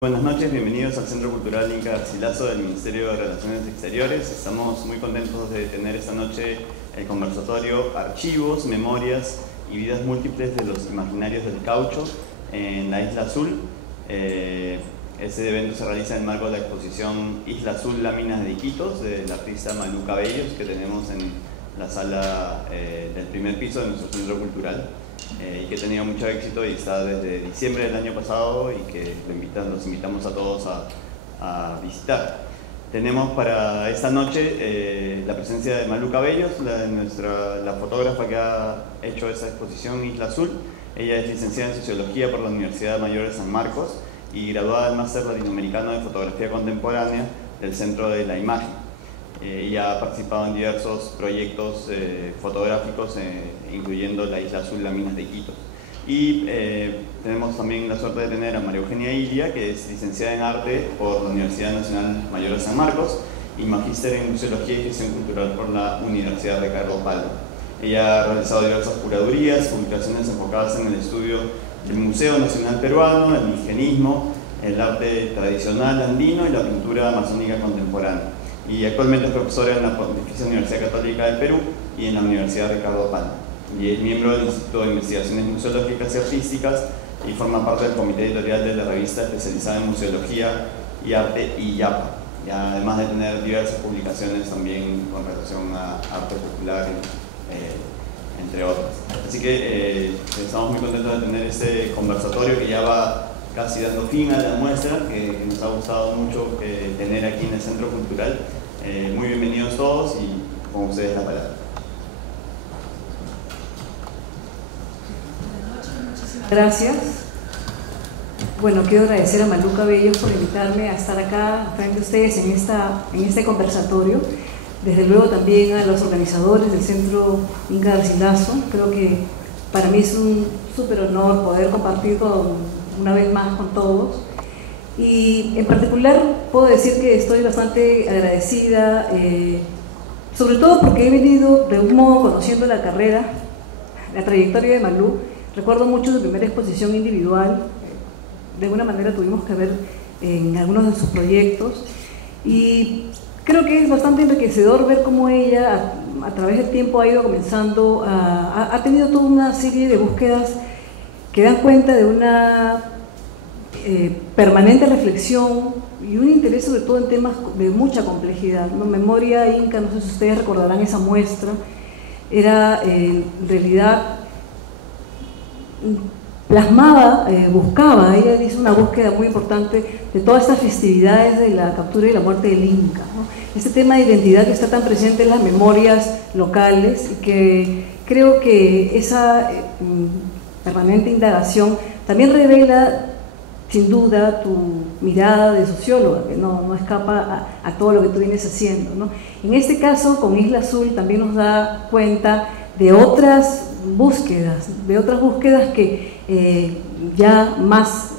Buenas noches, bienvenidos al Centro Cultural Inca Garcilaso del Ministerio de Relaciones Exteriores. Estamos muy contentos de tener esta noche el conversatorio Archivos, Memorias y Vidas Múltiples de los Imaginarios del Caucho en la Isla Azul. Este evento se realiza en el marco de la exposición Isla Azul, Láminas de Iquitos, del artista Malú Cabellos, que tenemos en la sala del primer piso de nuestro centro cultural. Y que ha tenido mucho éxito y está desde diciembre del año pasado y que los invitamos a todos a visitar. Tenemos para esta noche la presencia de Malú Cabellos, la fotógrafa que ha hecho esta exposición Isla Azul. Ella es licenciada en Sociología por la Universidad Mayor de San Marcos y graduada del Máster Latinoamericano de Fotografía Contemporánea del Centro de la Imagen. Ella ha participado en diversos proyectos fotográficos, incluyendo la Isla Azul, Láminas de Iquitos. Y tenemos también la suerte de tener a María Eugenia Ilia, que es licenciada en Arte por la Universidad Nacional Mayor de San Marcos y magíster en Museología y Gestión Cultural por la Universidad Ricardo Palma. Ella ha realizado diversas curadurías, publicaciones enfocadas en el estudio del Museo Nacional Peruano, el indigenismo, el arte tradicional andino y la pintura amazónica contemporánea. Y actualmente es profesora en la Pontificia Universidad Católica del Perú y en la Universidad Ricardo Palma. Y es miembro del Instituto de Investigaciones Museológicas y Artísticas y forma parte del comité editorial de la revista especializada en Museología y Arte IYAPA. Y además de tener diversas publicaciones también con relación a arte popular, entre otras. Así que estamos muy contentos de tener este conversatorio que ya va casi dando fin a la muestra, que nos ha gustado mucho tener aquí en el Centro Cultural. Muy bienvenidos todos y con ustedes la palabra. Gracias. Bueno, quiero agradecer a Malú Cabellos por invitarme a estar acá frente a ustedes en este conversatorio. Desde luego también a los organizadores del Centro Inca Garcilaso. Creo que para mí es un súper honor poder compartir una vez más con todos. Y en particular puedo decir que estoy bastante agradecida, sobre todo porque he venido de un modo conociendo la carrera, la trayectoria de Malú. Recuerdo mucho su primera exposición individual, de alguna manera tuvimos que ver en algunos de sus proyectos y creo que es bastante enriquecedor ver cómo ella a través del tiempo ha ido comenzando, ha tenido toda una serie de búsquedas que dan cuenta de una permanente reflexión y un interés sobre todo en temas de mucha complejidad, ¿no? Memoria Inca, no sé si ustedes recordarán esa muestra, era en realidad plasmaba, buscaba, ella hizo una búsqueda muy importante de todas estas festividades de la captura y la muerte del Inca, ¿no? Este tema de identidad que está tan presente en las memorias locales y que creo que esa permanente indagación también revela sin duda tu mirada de socióloga, que no escapa a todo lo que tú vienes haciendo, ¿no? En este caso, con Isla Azul también nos da cuenta de otras búsquedas que ya más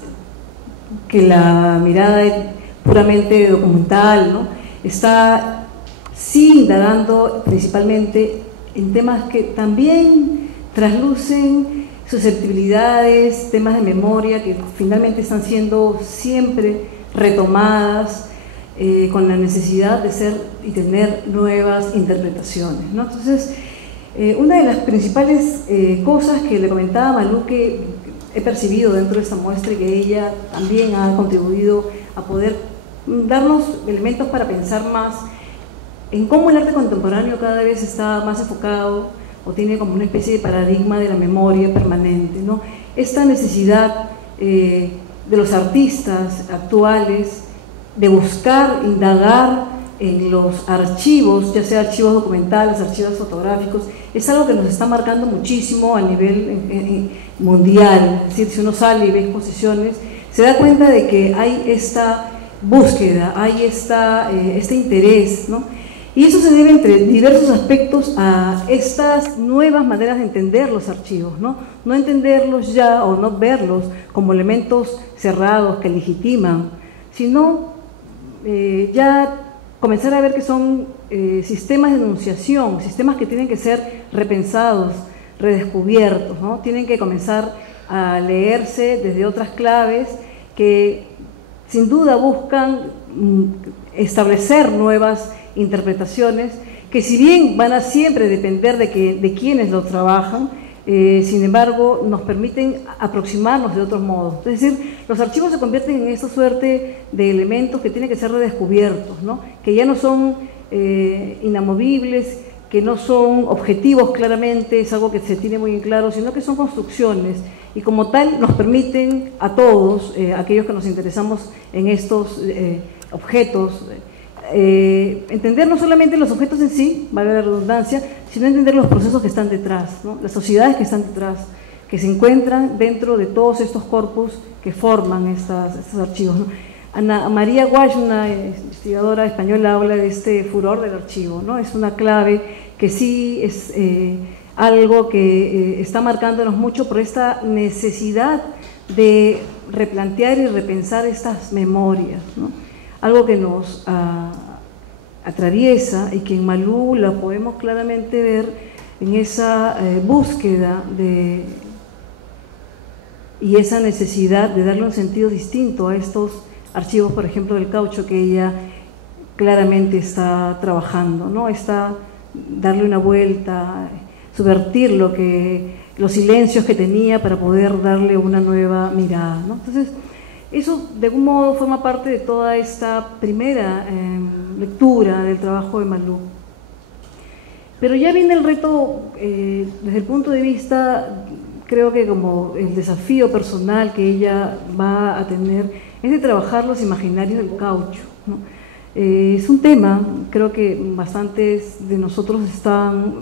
que la mirada puramente documental, ¿no? Está sí indagando principalmente en temas que también traslucen susceptibilidades, temas de memoria que finalmente están siendo siempre retomadas con la necesidad de ser y tener nuevas interpretaciones, ¿no? Entonces, una de las principales cosas que le comentaba a Malú que he percibido dentro de esta muestra y que ella también ha contribuido a poder darnos elementos para pensar más en cómo el arte contemporáneo cada vez está más enfocado o tiene como una especie de paradigma de la memoria permanente, ¿no? Esta necesidad de los artistas actuales de buscar, indagar en los archivos, ya sea archivos documentales, archivos fotográficos, es algo que nos está marcando muchísimo a nivel mundial. Es decir, si uno sale y ve exposiciones, se da cuenta de que hay esta búsqueda, hay este interés, ¿no? Y eso se debe entre diversos aspectos a estas nuevas maneras de entender los archivos, ¿no? No entenderlos ya o no verlos como elementos cerrados que legitiman, sino ya comenzar a ver que son sistemas de enunciación, sistemas que tienen que ser repensados, redescubiertos, ¿no? Tienen que comenzar a leerse desde otras claves que sin duda buscan establecer nuevas interpretaciones que, si bien van a siempre depender de quienes lo trabajan, sin embargo nos permiten aproximarnos de otros modos. Es decir, los archivos se convierten en esta suerte de elementos que tienen que ser redescubiertos, ¿no? Que ya no son inamovibles, que no son objetivos claramente, es algo que se tiene muy en claro, sino que son construcciones, y como tal nos permiten a todos, aquellos que nos interesamos en estos objetos, entender no solamente los objetos en sí, valga la redundancia, sino entender los procesos que están detrás, ¿no? Las sociedades que están detrás, que se encuentran dentro de todos estos corpus que forman estos archivos, ¿no? Ana María Walsh, una investigadora española, habla de este furor del archivo, ¿no? Es una clave que sí es algo que está marcándonos mucho por esta necesidad de replantear y repensar estas memorias, ¿no? Algo que nos atraviesa y que en Malú la podemos claramente ver en esa búsqueda y esa necesidad de darle un sentido distinto a estos archivos, por ejemplo, del caucho, que ella claramente está trabajando, ¿no? Está darle una vuelta, subvertir los silencios que tenía para poder darle una nueva mirada, ¿no? Entonces, eso de algún modo forma parte de toda esta primera lectura del trabajo de Malú. Pero ya viene el reto desde el punto de vista, creo que como el desafío personal que ella va a tener, es de trabajar los imaginarios del caucho, ¿no? Es un tema, creo que bastantes de nosotros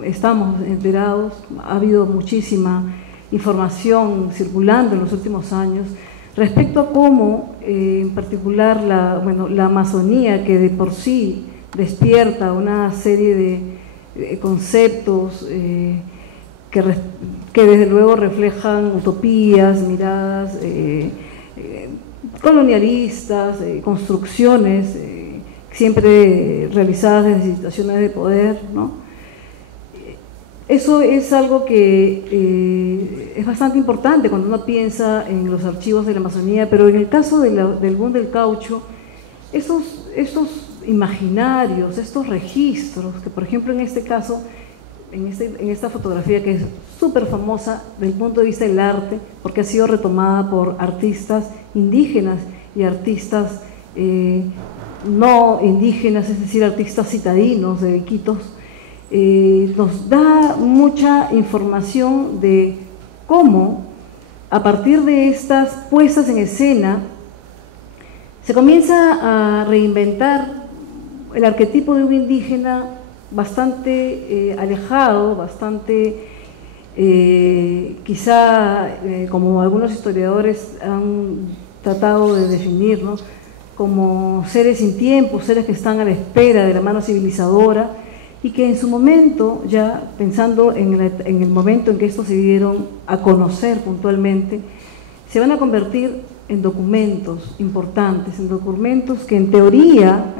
estamos enterados, ha habido muchísima información circulando en los últimos años respecto a cómo, en particular, la Amazonía, que de por sí despierta una serie de conceptos que desde luego reflejan utopías, miradas colonialistas, construcciones siempre realizadas desde situaciones de poder, ¿no? Eso es algo que es bastante importante cuando uno piensa en los archivos de la Amazonía, pero en el caso del boom del caucho, estos imaginarios, estos registros, que por ejemplo en este caso, en esta fotografía que es súper famosa desde el punto de vista del arte, porque ha sido retomada por artistas indígenas y artistas no indígenas, es decir, artistas citadinos de Iquitos, nos da mucha información de cómo, a partir de estas puestas en escena, se comienza a reinventar el arquetipo de un indígena bastante alejado, bastante quizá como algunos historiadores han tratado de definirnos, como seres sin tiempo, seres que están a la espera de la mano civilizadora, y que en su momento, ya pensando en el momento en que estos se dieron a conocer puntualmente, se van a convertir en documentos importantes, en documentos que en teoría,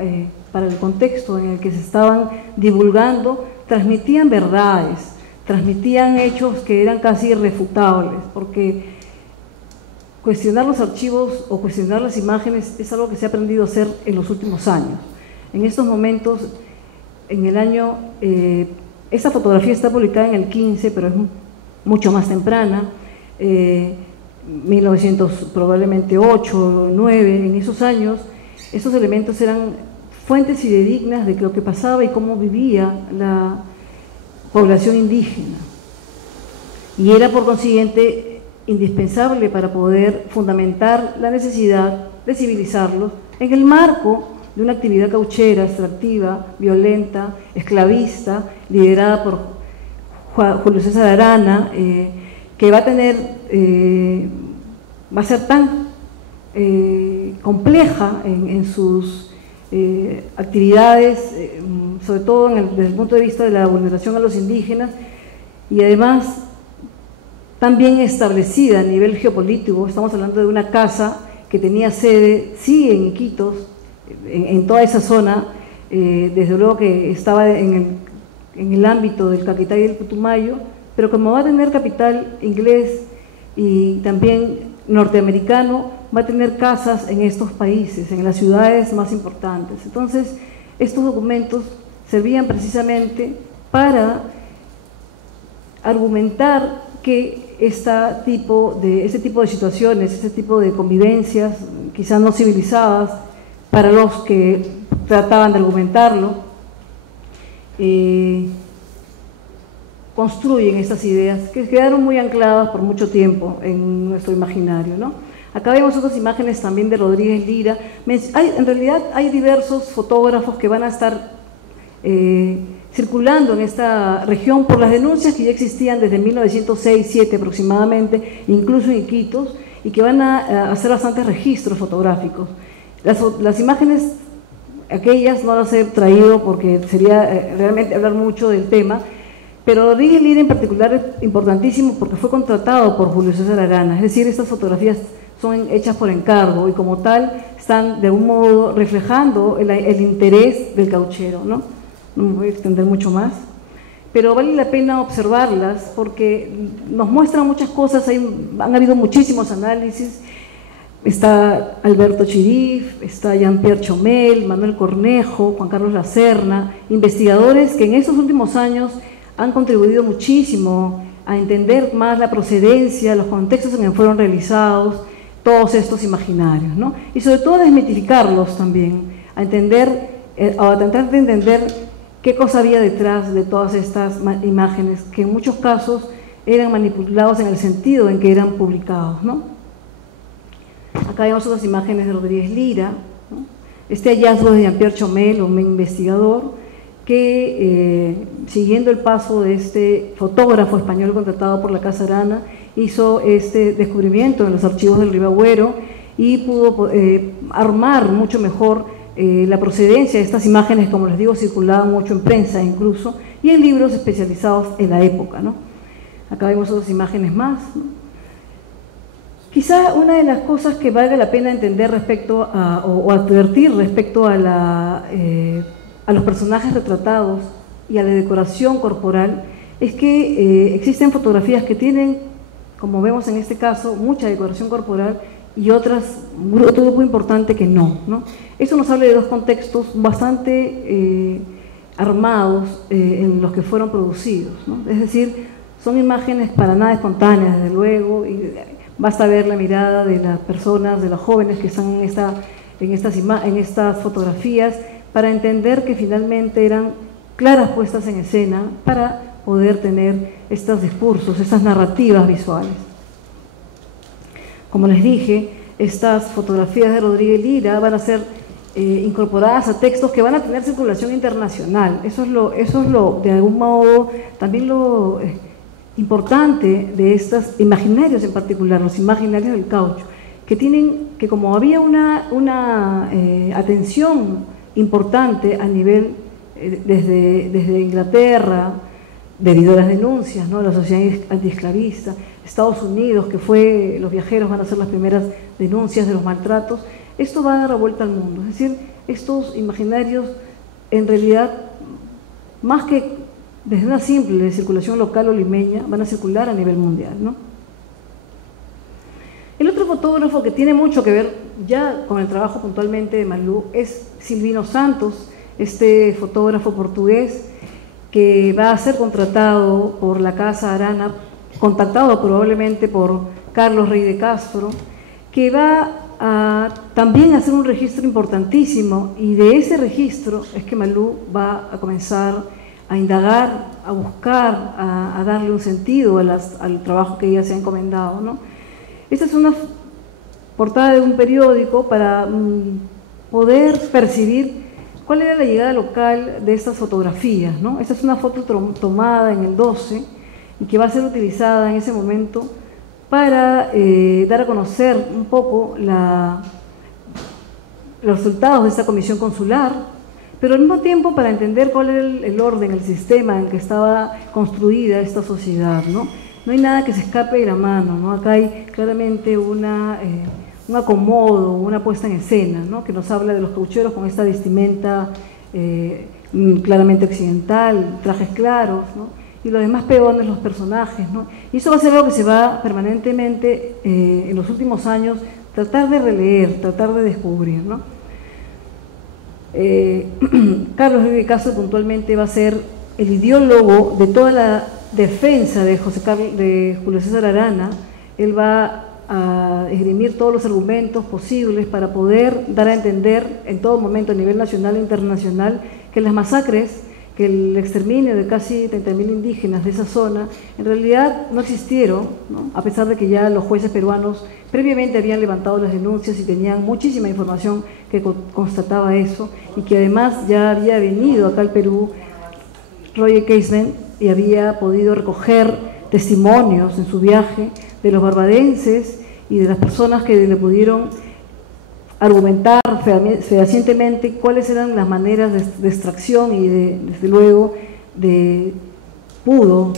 para el contexto en el que se estaban divulgando, transmitían verdades, transmitían hechos que eran casi irrefutables, porque cuestionar los archivos o cuestionar las imágenes es algo que se ha aprendido a hacer en los últimos años. En estos momentos, en el año, esta fotografía está publicada en el 15, pero es mucho más temprana, 1900 probablemente 8, 9, en esos años, estos elementos eran fuentes fidedignas de lo que pasaba y cómo vivía la población indígena. Y era por consiguiente indispensable para poder fundamentar la necesidad de civilizarlos en el marco de una actividad cauchera, extractiva, violenta, esclavista, liderada por Julio César Arana, que va a ser tan compleja en sus actividades, sobre todo desde el punto de vista de la vulneración a los indígenas, y además también establecida a nivel geopolítico. Estamos hablando de una casa que tenía sede, sí, en Iquitos, en toda esa zona, desde luego que estaba en el ámbito del Caquetá y del Putumayo, pero como va a tener capital inglés y también norteamericano, va a tener casas en estos países, en las ciudades más importantes. Entonces, estos documentos servían precisamente para argumentar que este tipo de situaciones, este tipo de convivencias, quizás no civilizadas, para los que trataban de argumentarlo, construyen estas ideas que quedaron muy ancladas por mucho tiempo en nuestro imaginario, ¿no? Acá vemos otras imágenes también de Rodríguez Lira. En realidad hay diversos fotógrafos que van a estar circulando en esta región por las denuncias que ya existían desde 1906-07 aproximadamente, incluso en Iquitos, y que van a hacer bastantes registros fotográficos. Las imágenes, aquellas no las he traído porque sería realmente hablar mucho del tema, pero Rodríguez Lira en particular es importantísimo porque fue contratado por Julio César Arana, es decir, estas fotografías son hechas por encargo y como tal están de algún modo reflejando el interés del cauchero, ¿no? No me voy a extender mucho más, pero vale la pena observarlas porque nos muestran muchas cosas, han habido muchísimos análisis. Está Alberto Chirif, está Jean-Pierre Chomel, Manuel Cornejo, Juan Carlos Lacerna, investigadores que en estos últimos años han contribuido muchísimo a entender más la procedencia, los contextos en que fueron realizados todos estos imaginarios, ¿no? Y sobre todo a desmitificarlos también, a tratar de entender qué cosa había detrás de todas estas imágenes, que en muchos casos eran manipulados en el sentido en que eran publicados, ¿no? Acá vemos otras imágenes de Rodríguez Lira, ¿no? Este hallazgo de Jean-Pierre Chomel, un investigador, que siguiendo el paso de este fotógrafo español contratado por la Casa Arana, hizo este descubrimiento en los archivos del Río Agüero y pudo armar mucho mejor la procedencia de estas imágenes, como les digo, circulaban mucho en prensa incluso, y en libros especializados en la época, ¿no? Acá vemos otras imágenes más, ¿no? Quizá una de las cosas que valga la pena entender respecto o advertir respecto a los personajes retratados y a la decoración corporal es que existen fotografías que tienen, como vemos en este caso, mucha decoración corporal y otro grupo importante que no, ¿no? Eso nos habla de dos contextos bastante armados en los que fueron producidos, ¿no? Es decir, son imágenes para nada espontáneas, desde luego, y basta ver la mirada de las personas, de los jóvenes que están en estas fotografías, para entender que finalmente eran claras puestas en escena para poder tener estos discursos, estas narrativas visuales. Como les dije, estas fotografías de Rodríguez Lira van a ser incorporadas a textos que van a tener circulación internacional. Eso es lo de algún modo, también lo importante de estos imaginarios en particular, los imaginarios del caucho, que como había una atención importante a nivel, desde Inglaterra, debido a las denuncias, ¿no? La sociedad antiesclavista, Estados Unidos, que los viajeros van a hacer las primeras denuncias de los maltratos, esto va a dar la vuelta al mundo. Es decir, estos imaginarios, en realidad, más que desde una simple circulación local o limeña, van a circular a nivel mundial, ¿no? El otro fotógrafo que tiene mucho que ver ya con el trabajo puntualmente de Malú es Silvino Santos, este fotógrafo portugués que va a ser contratado por la Casa Arana, contactado probablemente por Carlos Rey de Castro, que va a también hacer un registro importantísimo, y de ese registro es que Malú va a comenzar a indagar, a buscar, a darle un sentido al trabajo que ella se ha encomendado, ¿no? Esta es una portada de un periódico para poder percibir cuál era la llegada local de estas fotografías, ¿no? Esta es una foto tomada en el 12 y que va a ser utilizada en ese momento para dar a conocer un poco los resultados de esta comisión consular, pero al mismo tiempo para entender cuál era el orden, el sistema en que estaba construida esta sociedad, ¿no? No hay nada que se escape de la mano, ¿no? Acá hay claramente un acomodo, una puesta en escena, ¿no? Que nos habla de los caucheros con esta vestimenta claramente occidental, trajes claros, ¿no? Y los demás peones, los personajes, ¿no? Y eso va a ser algo que se va permanentemente en los últimos años tratar de releer, tratar de descubrir, ¿no? Carlos Rodríguez Castro puntualmente va a ser el ideólogo de toda la defensa de Julio César Arana. Él va a esgrimir todos los argumentos posibles para poder dar a entender en todo momento a nivel nacional e internacional que las masacres, que el exterminio de casi 30.000 indígenas de esa zona en realidad no existieron, ¿no? A pesar de que ya los jueces peruanos previamente habían levantado las denuncias y tenían muchísima información que constataba eso, y que además ya había venido acá al Perú Roger Casement y había podido recoger testimonios en su viaje de los barbadenses y de las personas que le pudieron argumentar fehacientemente cuáles eran las maneras de extracción y desde luego pudo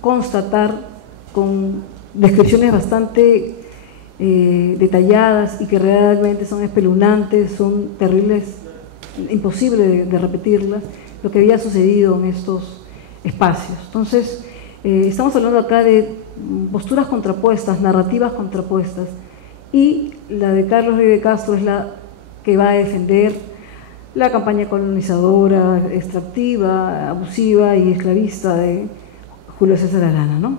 constatar con descripciones bastante detalladas y que realmente son espeluznantes, son terribles, imposible de repetirlas, lo que había sucedido en estos espacios. Entonces, estamos hablando acá de posturas contrapuestas, narrativas contrapuestas, y la de Carlos Rodríguez Castro es la que va a defender la campaña colonizadora, extractiva, abusiva y esclavista de Julio César Arana, ¿no?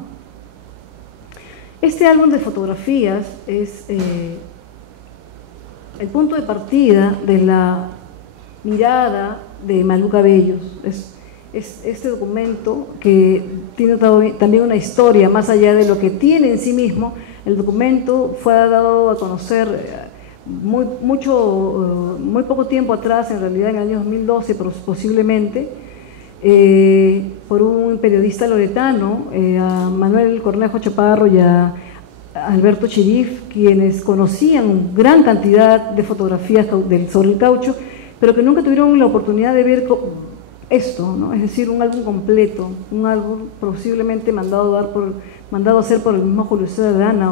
Este álbum de fotografías es el punto de partida de la mirada de Malú Cabellos. Es este documento que tiene también una historia más allá de lo que tiene en sí mismo. El documento fue dado a conocer muy poco tiempo atrás, en realidad en el año 2012 posiblemente, por un periodista loretano, a Manuel Cornejo Chaparro y a Alberto Chirif, quienes conocían gran cantidad de fotografías sobre el caucho, pero que nunca tuvieron la oportunidad de ver esto, ¿no? Es decir, un álbum completo, un álbum posiblemente mandado a hacer por el mismo Julio César Arana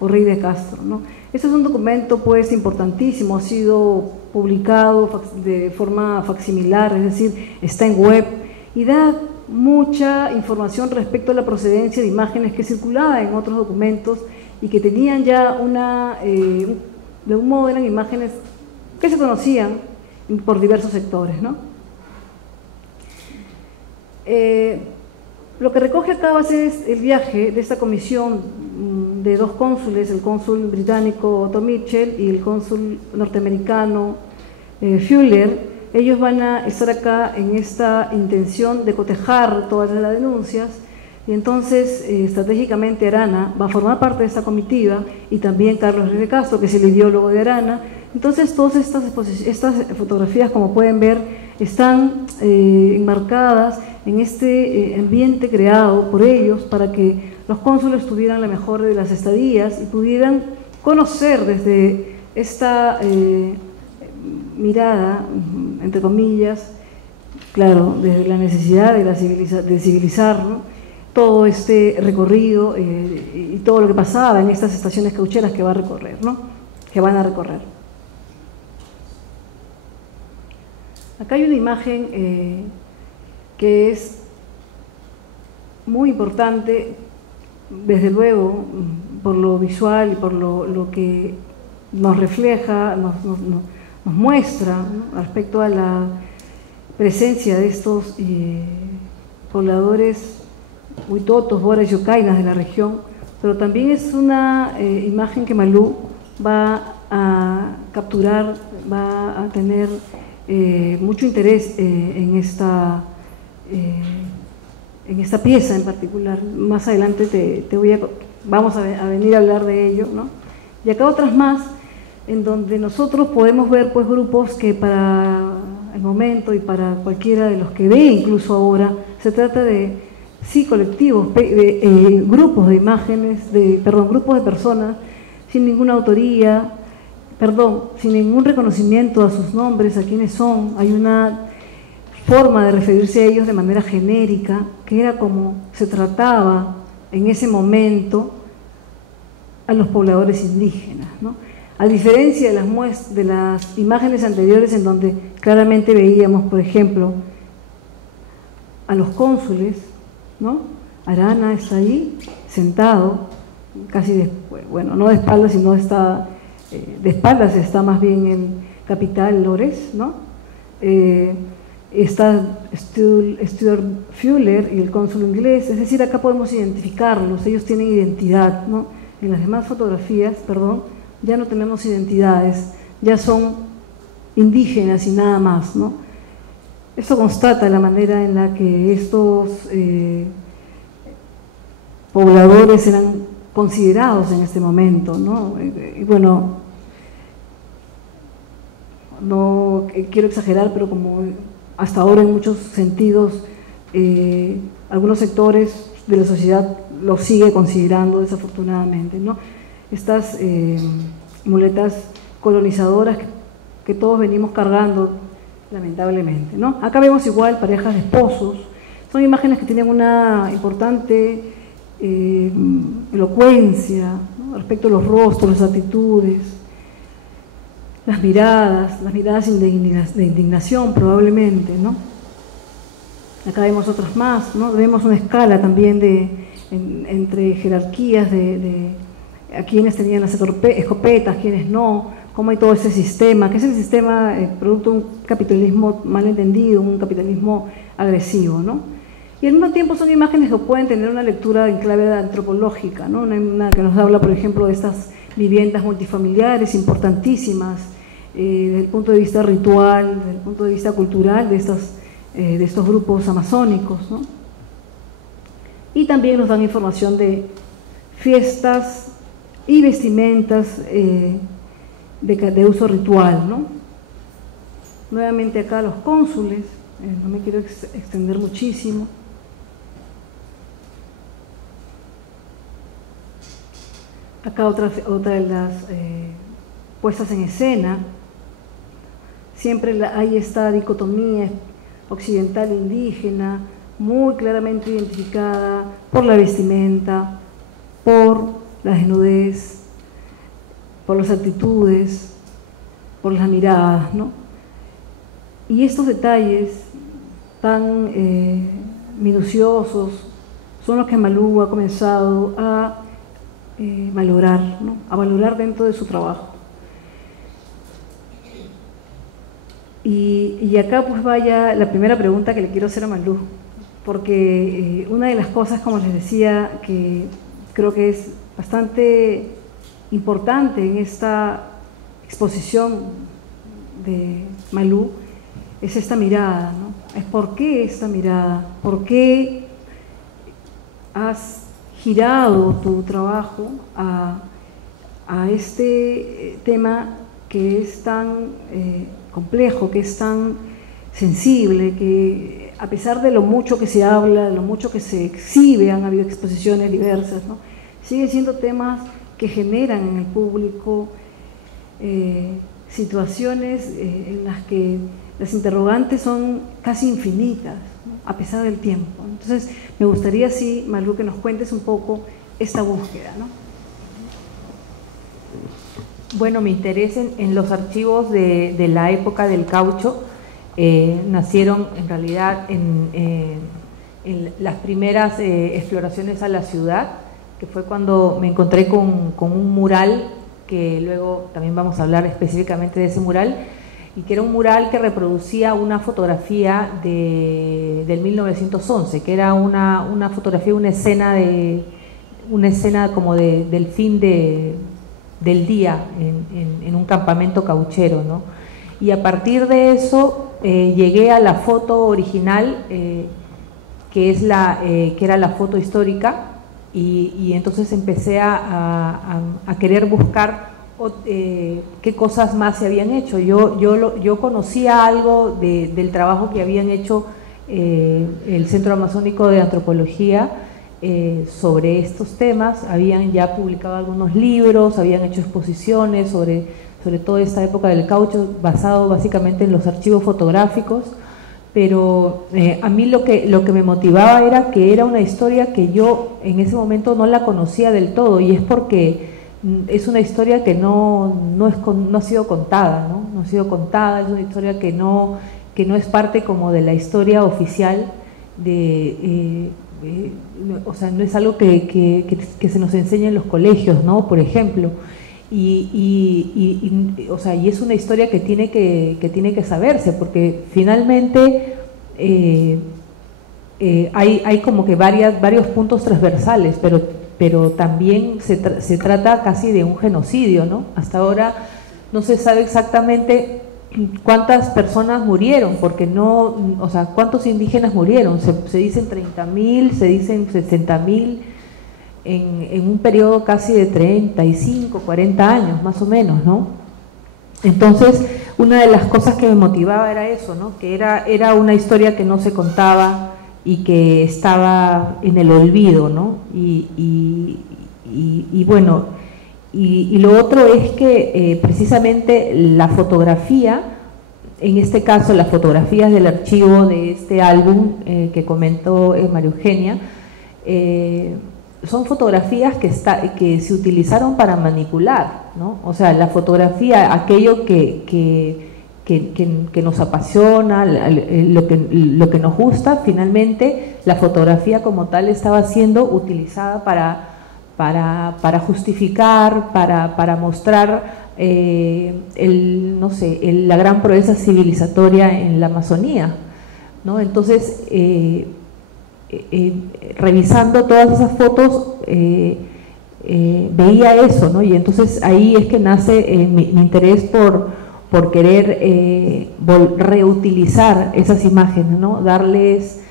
o Rey de Castro, ¿no? Este es un documento pues importantísimo, ha sido publicado de forma facsimilar, es decir, está en web y da mucha información respecto a la procedencia de imágenes que circulaban en otros documentos y que tenían ya de un modo eran imágenes que se conocían por diversos sectores, ¿no? Lo que recoge acá va a ser el viaje de esta comisión de dos cónsules, el cónsul británico Tom Mitchell y el cónsul norteamericano Fuller. Ellos van a estar acá en esta intención de cotejar todas las denuncias y entonces estratégicamente Arana va a formar parte de esta comitiva y también Carlos Rodríguez Castro, que es el ideólogo de Arana. Entonces todas estas fotografías, como pueden ver, están enmarcadas en este ambiente creado por ellos para que los cónsules tuvieran la mejor de las estadías y pudieran conocer desde esta mirada, entre comillas, claro, desde la necesidad de civilizar, ¿no?, todo este recorrido y todo lo que pasaba en estas estaciones caucheras que va a recorrer, ¿no?, que van a recorrer. Acá hay una imagen que es muy importante, desde luego, por lo visual y por lo que nos refleja, nos muestra, ¿no?, respecto a la presencia de estos pobladores huitotos, boras y ocainas de la región, pero también es una imagen que Malú va a capturar, va a tener mucho interés en esta pieza en particular. Más adelante vamos a venir a hablar de ello, ¿no? Y acá otras más, en donde nosotros podemos ver pues grupos que para el momento y para cualquiera de los que ve incluso ahora, se trata de, sí, colectivos, grupos de imágenes, grupos de personas sin ninguna autoría, sin ningún reconocimiento a sus nombres, a quiénes son. Hay una forma de referirse a ellos de manera genérica, que era como se trataba en ese momento a los pobladores indígenas, ¿no? A diferencia de las imágenes anteriores, en donde claramente veíamos, por ejemplo, a los cónsules, ¿no? Arana está ahí, sentado, casi, bueno, no de espaldas, sino está de espaldas está más bien el Capital Lores, ¿no? Está Stuart Fuller y el cónsul inglés, es decir, acá podemos identificarlos, ellos tienen identidad, ¿no? En las demás fotografías, perdón, ya no tenemos identidades, ya son indígenas y nada más, ¿no? Esto constata la manera en la que estos pobladores eran considerados en este momento, ¿no? Y bueno, no quiero exagerar, pero como hasta ahora en muchos sentidos algunos sectores de la sociedad lo sigue considerando desafortunadamente, ¿no? Estas muletas colonizadoras que todos venimos cargando lamentablemente, ¿no? Acá vemos igual parejas de esposos, son imágenes que tienen una importante elocuencia, ¿no? Respecto a los rostros, las actitudes, las miradas de indignación probablemente, ¿no? Acá vemos otras más, ¿no? Vemos una escala también entre jerarquías a quienes tenían las escopetas, quienes no, cómo hay todo ese sistema, que es el sistema producto de un capitalismo mal entendido, un capitalismo agresivo, ¿no? Y al mismo tiempo son imágenes que pueden tener una lectura en clave antropológica, ¿no? Una que nos habla, por ejemplo, de estas viviendas multifamiliares importantísimas, desde el punto de vista ritual, desde el punto de vista cultural de estos grupos amazónicos, ¿no? Y también nos dan información de fiestas y vestimentas de uso ritual, ¿no? Nuevamente acá los cónsules, no me quiero extender muchísimo. Acá otra de las puestas en escena. Siempre hay esta dicotomía occidental e indígena, muy claramente identificada por la vestimenta, por la desnudez, por las actitudes, por las miradas, ¿no? Y estos detalles tan minuciosos son los que Malú ha comenzado a valorar, ¿no? A valorar dentro de su trabajo. Y acá pues vaya la primera pregunta que le quiero hacer a Malú, porque una de las cosas, como les decía, que creo que es bastante importante en esta exposición de Malú es esta mirada, ¿no? Es por qué esta mirada, por qué has girado tu trabajo a este tema que es tan complejo, que es tan sensible, que a pesar de lo mucho que se habla, de lo mucho que se exhibe, han habido exposiciones diversas, ¿no? Siguen siendo temas que generan en el público situaciones en las que las interrogantes son casi infinitas, ¿no? A pesar del tiempo. Entonces, me gustaría, sí, Malú, que nos cuentes un poco esta búsqueda, ¿no? Bueno, mi interés en los archivos de la época del caucho nacieron en realidad en las primeras exploraciones a la ciudad, que fue cuando me encontré con un mural, que luego también vamos a hablar específicamente de ese mural, y que era un mural que reproducía una fotografía del 1911, que era una fotografía, una escena como del fin del día en un campamento cauchero, ¿no? Y a partir de eso llegué a la foto original, que era la foto histórica, y entonces empecé a querer buscar qué cosas más se habían hecho. Yo conocía algo del trabajo que habían hecho el Centro Amazónico de Antropología sobre estos temas, habían ya publicado algunos libros, habían hecho exposiciones sobre toda esta época del caucho, basado básicamente en los archivos fotográficos, pero a mí lo que me motivaba era que era una historia que yo en ese momento no la conocía del todo, y es porque es una historia que no ha sido contada, ¿no? No ha sido contada, es una historia que no es parte como de la historia oficial o sea, no es algo que se nos enseña en los colegios, ¿no? Por ejemplo. O sea, y es una historia que tiene que saberse, porque finalmente hay como que varios puntos transversales, pero también se trata casi de un genocidio, ¿no? Hasta ahora no se sabe exactamente cuántas personas murieron, porque no, o sea, cuántos indígenas murieron, se dicen 30.000, se dicen 60.000, en un periodo casi de 35, 40 años, más o menos, ¿no? Entonces, una de las cosas que me motivaba era eso, ¿no? Que era una historia que no se contaba y que estaba en el olvido, ¿no? Y bueno, y lo otro es que precisamente la fotografía, en este caso las fotografías del archivo de este álbum que comentó María Eugenia, son fotografías que se utilizaron para manipular, ¿no? O sea, la fotografía, aquello que nos apasiona, lo que nos gusta, finalmente la fotografía como tal estaba siendo utilizada para justificar, para mostrar no sé, la gran proeza civilizatoria en la Amazonía, ¿no? Entonces, revisando todas esas fotos veía eso, ¿no? Y entonces ahí es que nace mi interés por querer reutilizar esas imágenes, ¿no? Darles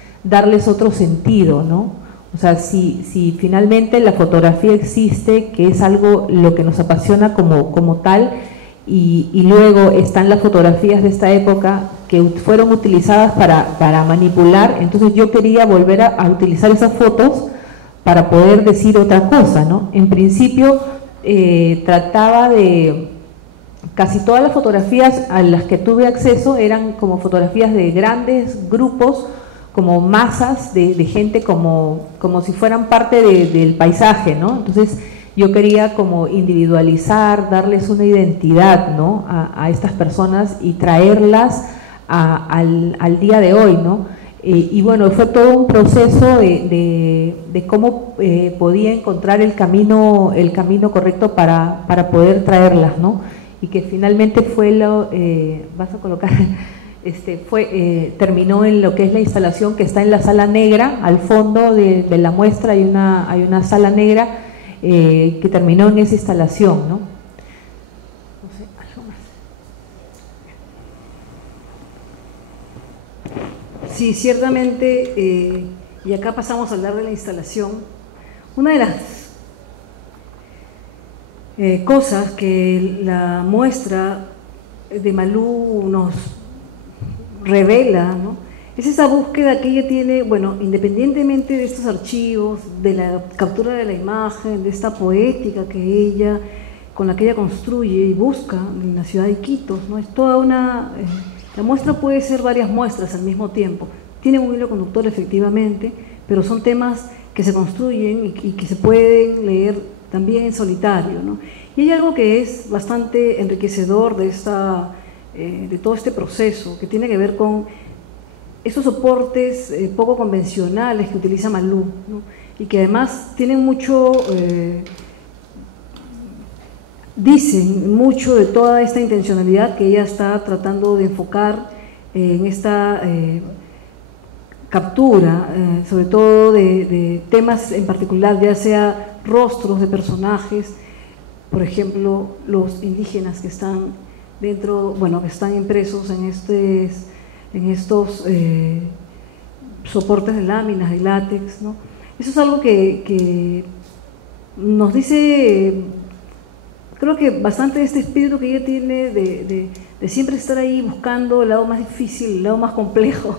otro sentido, ¿no? O sea, si finalmente la fotografía existe, que es algo lo que nos apasiona como tal, y luego están las fotografías de esta época que fueron utilizadas para manipular, entonces yo quería volver a utilizar esas fotos para poder decir otra cosa, ¿no? En principio trataba de… Casi todas las fotografías a las que tuve acceso eran como fotografías de grandes grupos, como masas de gente, como si fueran parte del paisaje, ¿no? Entonces yo quería como individualizar, darles una identidad, ¿no? a estas personas y traerlas al día de hoy, ¿no? Y bueno, fue todo un proceso de cómo podía encontrar el camino correcto para poder traerlas, ¿no? Y que finalmente fue vas a colocar, terminó en lo que es la instalación que está en la sala negra, al fondo de la muestra hay una sala negra que terminó en esa instalación, ¿no? No sé, algo más. Sí, ciertamente, y acá pasamos a hablar de la instalación. Una de las cosas que la muestra de Malú nos revela, ¿no? Es esa búsqueda que ella tiene, bueno, independientemente de estos archivos, de la captura de la imagen, de esta poética con la que ella construye y busca en la ciudad de Iquitos, ¿no? Es toda una… la muestra puede ser varias muestras al mismo tiempo, tiene un hilo conductor efectivamente, pero son temas que se construyen y que se pueden leer también en solitario, ¿no? Y hay algo que es bastante enriquecedor de todo este proceso, que tiene que ver con estos soportes poco convencionales que utiliza Malú, ¿no? Y que además tienen mucho, dicen mucho de toda esta intencionalidad que ella está tratando de enfocar en esta captura, sobre todo de temas en particular, ya sea rostros de personajes, por ejemplo, los indígenas que están dentro, bueno, que están impresos en estos soportes de láminas, de látex, ¿no? Eso es algo que nos dice, creo que bastante de este espíritu que ella tiene de siempre estar ahí buscando el lado más difícil, el lado más complejo,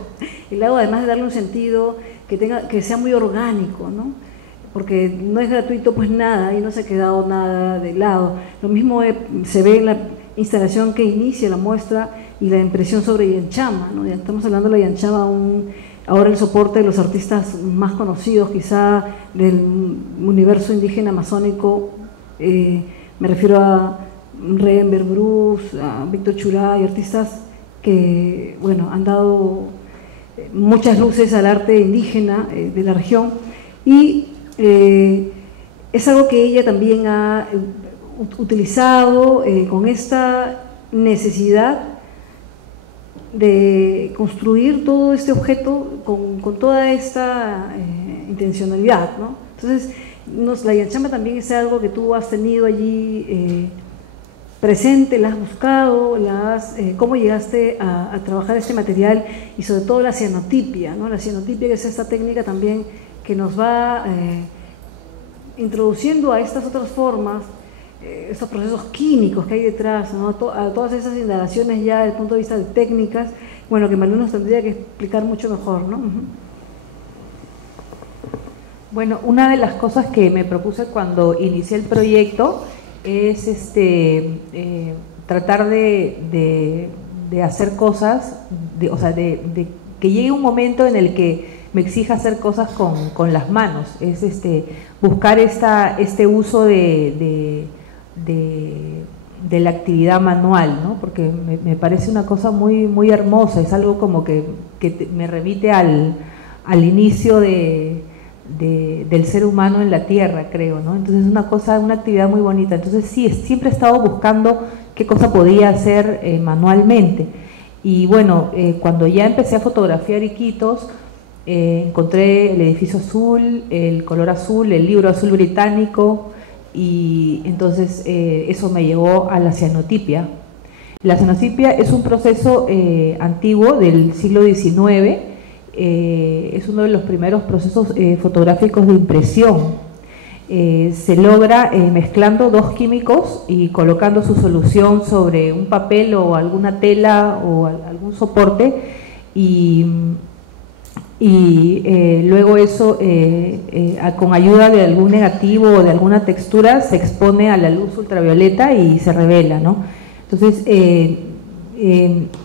el lado además de darle un sentido que sea muy orgánico, ¿no? Porque no es gratuito pues nada, y no se ha quedado nada de lado. Lo mismo se ve en la instalación que inicia la muestra y la impresión sobre Yanchama, ¿no? Ya estamos hablando de la Yanchama, ahora el soporte de los artistas más conocidos quizá del universo indígena amazónico, me refiero a Rember Bruce, a Víctor Churá y artistas que, bueno, han dado muchas luces al arte indígena de la región, y es algo que ella también ha utilizado con esta necesidad de construir todo este objeto con toda esta intencionalidad, ¿no? Entonces, la yanchama también es algo que tú has tenido allí presente, la has buscado, ¿cómo llegaste a trabajar este material? Y sobre todo la cianotipia, ¿no? La cianotipia, que es esta técnica también que nos va introduciendo a estas otras formas, estos procesos químicos que hay detrás, ¿no? A todas esas indagaciones ya desde el punto de vista de técnicas, bueno, que Manu nos tendría que explicar mucho mejor, ¿no? Bueno, una de las cosas que me propuse cuando inicié el proyecto es tratar de hacer cosas, o sea, de que llegue un momento en el que me exija hacer cosas con las manos, es buscar este uso de la actividad manual, ¿no? Porque me parece una cosa muy, muy hermosa, es algo como que me remite al inicio del ser humano en la tierra, creo, ¿no? Entonces es una actividad muy bonita. Entonces sí, siempre he estado buscando qué cosa podía hacer manualmente. Y bueno, cuando ya empecé a fotografiar Iquitos, encontré el edificio azul, el color azul, el libro azul británico, y entonces eso me llevó a la cianotipia. La cianotipia es un proceso antiguo del siglo XIX, es uno de los primeros procesos fotográficos de impresión. Se logra mezclando dos químicos y colocando su solución sobre un papel o alguna tela o algún soporte, y luego eso con ayuda de algún negativo o de alguna textura se expone a la luz ultravioleta y se revela, ¿no? Entonces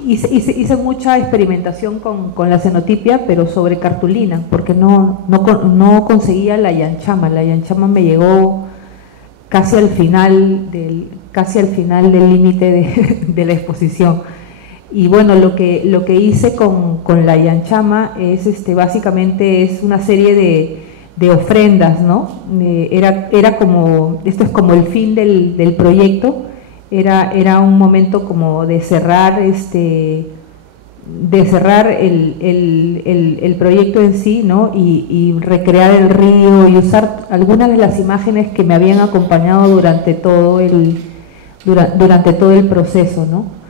hice mucha experimentación con la cianotipia, pero sobre cartulina, porque no conseguía la yanchama. La yanchama me llegó casi al final del límite de la exposición. Y bueno, lo que hice con la yanchama es básicamente es una serie de ofrendas, ¿no? Era como, esto es como el fin del proyecto. Era un momento como de cerrar el proyecto en sí, ¿no? Y recrear el río y usar algunas de las imágenes que me habían acompañado durante todo el proceso, ¿no?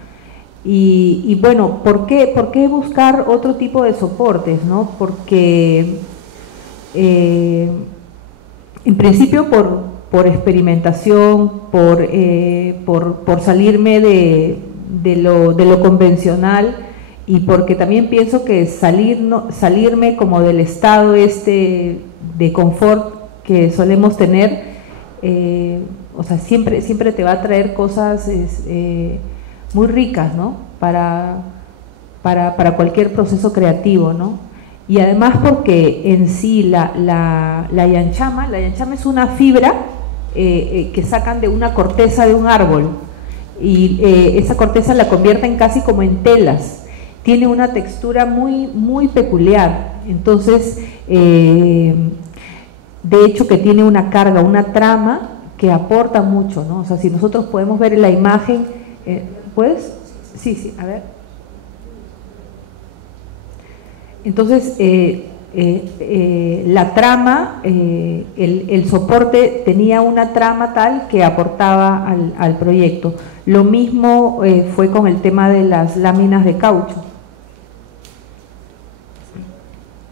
Y bueno, ¿por qué buscar otro tipo de soportes, ¿no? Porque en principio por experimentación, por salirme de lo convencional, y porque también pienso que salirme como del estado de confort que solemos tener, o sea, siempre te va a traer cosas muy ricas, ¿no? Para cualquier proceso creativo, ¿no? Y además porque en sí la yanchama es una fibra que sacan de una corteza de un árbol, y esa corteza la convierten casi como en telas. Tiene una textura muy, muy peculiar. Entonces, de hecho que tiene una carga, una trama que aporta mucho, ¿no? O sea, si nosotros podemos ver en la imagen, ¿puedes? Sí, a ver. Entonces, la trama, el soporte tenía una trama tal que aportaba al proyecto. Lo mismo fue con el tema de las láminas de caucho.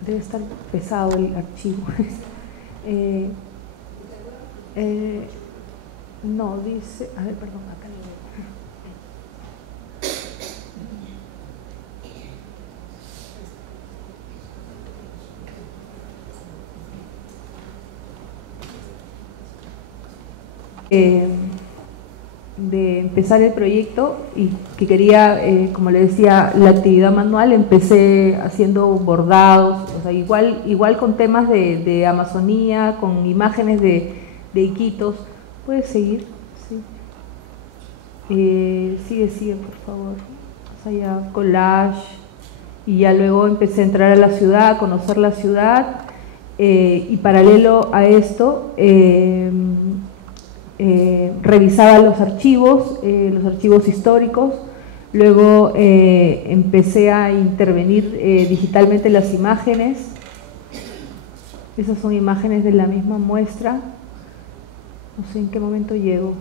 Debe estar pesado el archivo. No, dice, a ver, perdón, acá lo veo. De empezar el proyecto, y que quería, como le decía, la actividad manual. Empecé haciendo bordados, o sea, igual con temas de Amazonía, con imágenes de Iquitos. ¿Puedes seguir? Sí. Sigue, por favor. O sea, ya collage, y ya luego empecé a entrar a la ciudad, a conocer la ciudad, y paralelo a esto revisaba los archivos históricos, luego empecé a intervenir digitalmente las imágenes. Esas son imágenes de la misma muestra, no sé en qué momento llego.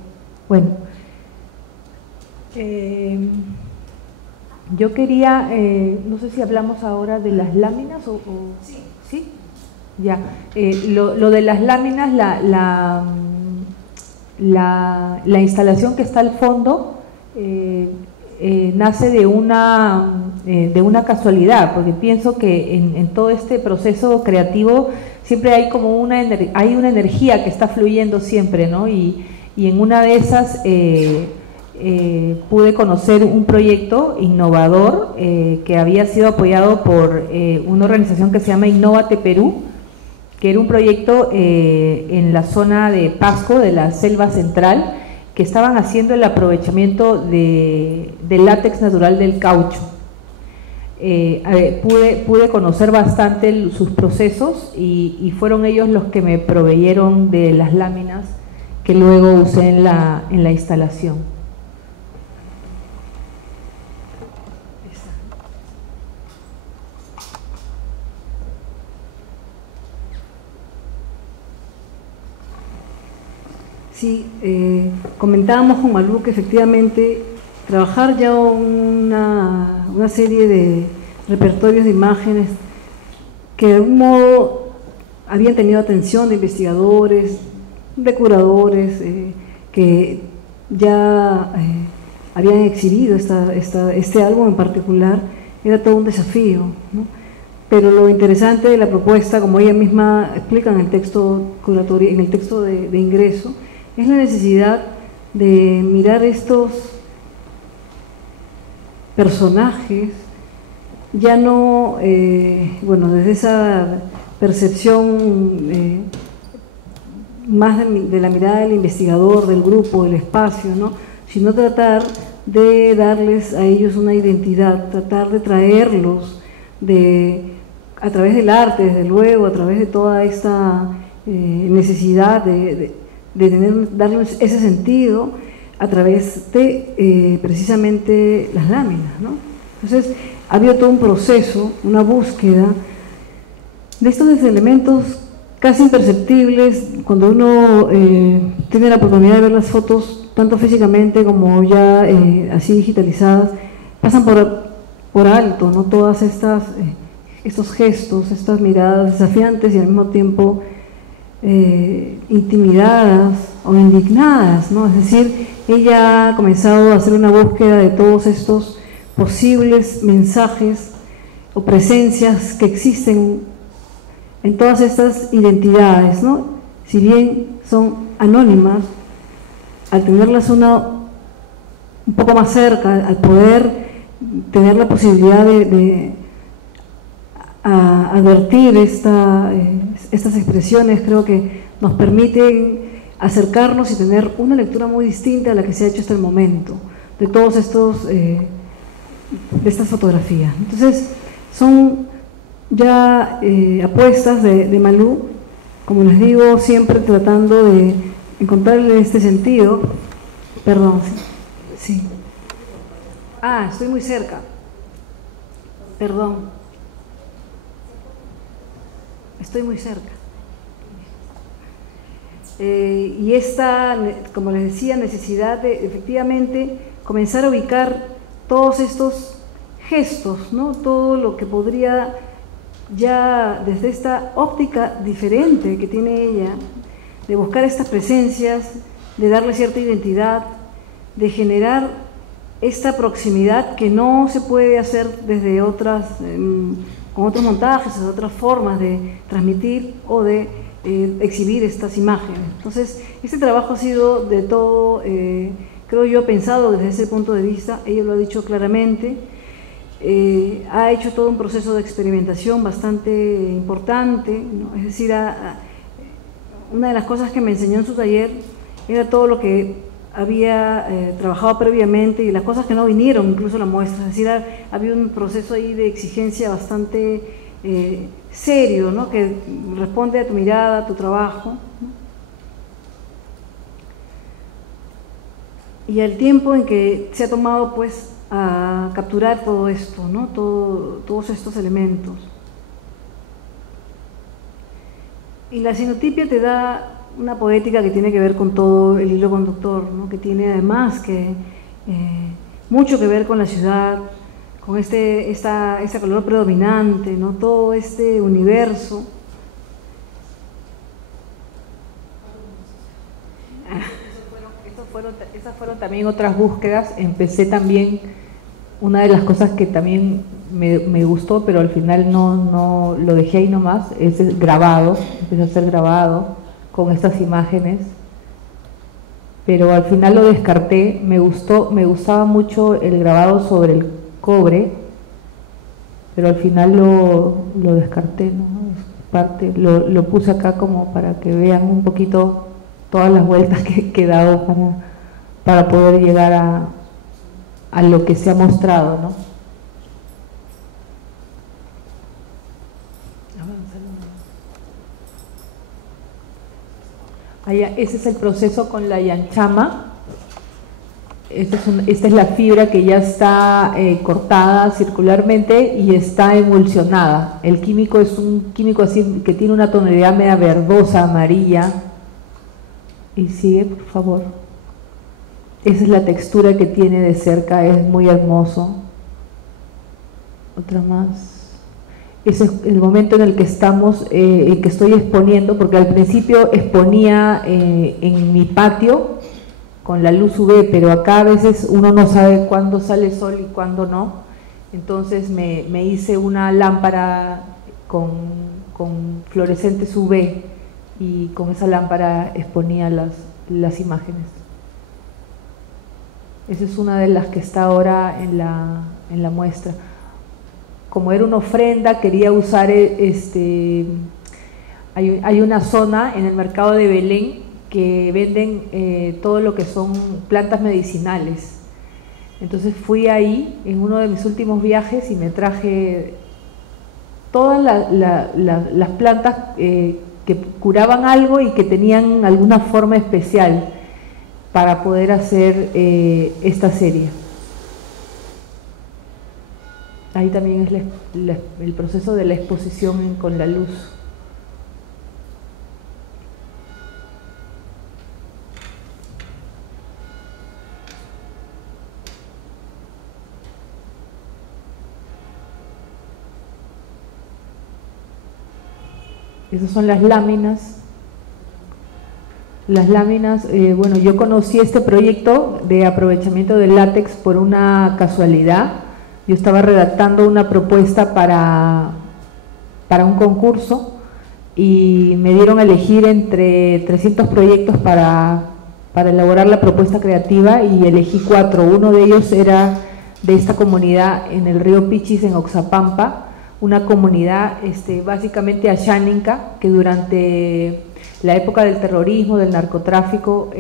Bueno, yo quería, no sé si hablamos ahora de las láminas o Sí. ¿sí? Ya, lo de las láminas, la instalación que está al fondo nace de una casualidad, porque pienso que en todo este proceso creativo siempre hay como una energía que está fluyendo siempre, ¿no? Y en una de esas pude conocer un proyecto innovador que había sido apoyado por una organización que se llama Innovate Perú, que era un proyecto en la zona de Pasco, de la selva central, que estaban haciendo el aprovechamiento del látex natural del caucho. Pude conocer bastante sus procesos y fueron ellos los que me proveyeron de las láminas que luego usé en la instalación. Sí, comentábamos con Malú que efectivamente trabajar ya una serie de repertorios de imágenes que de algún modo habían tenido atención de investigadores, de curadores, que ya habían exhibido este álbum en particular, era todo un desafío, ¿no? Pero lo interesante de la propuesta, como ella misma explica en el texto curatorio, en el texto de ingreso, es la necesidad de mirar estos personajes, ya no, bueno, desde esa percepción más de la mirada del investigador, del grupo, del espacio, ¿no? Sino tratar de darles a ellos una identidad, tratar de traerlos a través del arte, desde luego, a través de toda esta necesidad de darles ese sentido a través de precisamente las láminas, ¿no? Entonces, ha habido todo un proceso, una búsqueda de estos elementos casi imperceptibles cuando uno tiene la oportunidad de ver las fotos, tanto físicamente como ya así digitalizadas, pasan por alto, ¿no? Todas estos gestos, estas miradas desafiantes y al mismo tiempo intimidadas o indignadas, ¿no? Es decir, ella ha comenzado a hacer una búsqueda de todos estos posibles mensajes o presencias que existen en todas estas identidades, ¿no? Si bien son anónimas, al tenerlas un poco más cerca, al poder tener la posibilidad de advertir estas expresiones, creo que nos permiten acercarnos y tener una lectura muy distinta a la que se ha hecho hasta el momento de todos de estas fotografías. Entonces, son ya apuestas de Malú, como les digo, siempre tratando de encontrarle este sentido. Perdón, sí. Estoy muy cerca. Perdón. Estoy muy cerca. Y esta, como les decía, necesidad de efectivamente comenzar a ubicar todos estos gestos, ¿no? Todo lo que podría ya desde esta óptica diferente que tiene ella, de buscar estas presencias, de darle cierta identidad, de generar esta proximidad que no se puede hacer desde con otros montajes, otras formas de transmitir o de exhibir estas imágenes. Entonces, este trabajo ha sido de todo, creo yo, pensado desde ese punto de vista, ella lo ha dicho claramente, ha hecho todo un proceso de experimentación bastante importante, ¿no? Es decir, una de las cosas que me enseñó en su taller era todo lo que había trabajado previamente y las cosas que no vinieron, incluso la muestra, es decir, había un proceso ahí de exigencia bastante serio, ¿no? Que responde a tu mirada, a tu trabajo, ¿no? y el tiempo en que se ha tomado pues a capturar todo esto, ¿no? Todos estos elementos. Y la sinotipia te da una poética que tiene que ver con todo el hilo conductor, ¿no? Que tiene además mucho que ver con la ciudad, con este color predominante, ¿no? Todo este universo. Esas fueron también otras búsquedas. Empecé también, una de las cosas que también me gustó, pero al final no lo dejé ahí nomás, es el grabado. Empecé a hacer grabado con estas imágenes, pero al final lo descarté. Me gustaba mucho el grabado sobre el cobre, pero al final lo descarté, ¿no? Lo puse acá como para que vean un poquito todas las vueltas que he dado para poder llegar a lo que se ha mostrado, ¿no? Ese es el proceso con la yanchama. Esta es la fibra que ya está cortada circularmente y está emulsionada. El químico es un químico así que tiene una tonalidad media verdosa, amarilla. Y sigue, por favor. Esa es la textura que tiene de cerca, es muy hermoso. Otra más. Ese es el momento en el que estamos, que estoy exponiendo, porque al principio exponía en mi patio con la luz UV, pero acá a veces uno no sabe cuándo sale sol y cuándo no. Entonces me hice una lámpara con fluorescentes UV y con esa lámpara exponía las imágenes. Esa es una de las que está ahora en la muestra. Como era una ofrenda, quería usar, hay una zona en el mercado de Belén que venden todo lo que son plantas medicinales. Entonces fui ahí en uno de mis últimos viajes y me traje todas las plantas que curaban algo y que tenían alguna forma especial para poder hacer esta serie. Ahí también es el proceso de la exposición con la luz. Esas son las láminas. Las láminas, bueno, yo conocí este proyecto de aprovechamiento del látex por una casualidad. Yo estaba redactando una propuesta para un concurso y me dieron a elegir entre 300 proyectos para elaborar la propuesta creativa y elegí 4. Uno de ellos era de esta comunidad en el río Pichis, en Oxapampa, una comunidad básicamente asháninca que durante la época del terrorismo, del narcotráfico,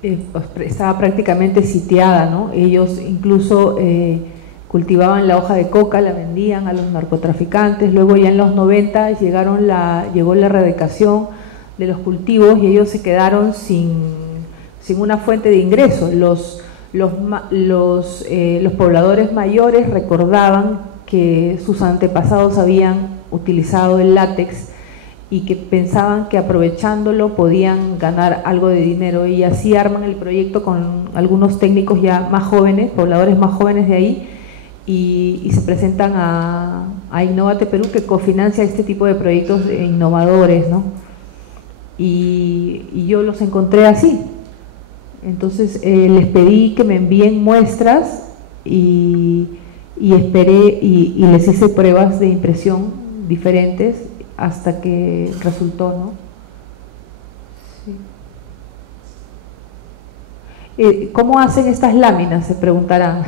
estaba prácticamente sitiada, ¿no? Ellos incluso cultivaban la hoja de coca, la vendían a los narcotraficantes. Luego ya en los 90 llegó la erradicación de los cultivos y ellos se quedaron sin una fuente de ingresos. Los pobladores mayores recordaban que sus antepasados habían utilizado el látex y que pensaban que aprovechándolo podían ganar algo de dinero, y así arman el proyecto con algunos técnicos ya más jóvenes, pobladores más jóvenes de ahí, y se presentan a Innovate Perú, que cofinancia este tipo de proyectos innovadores, ¿no? Y yo los encontré así. Entonces les pedí que me envíen muestras y esperé y les hice pruebas de impresión diferentes hasta que resultó, ¿no? Sí. ¿Cómo hacen estas láminas?, se preguntarán.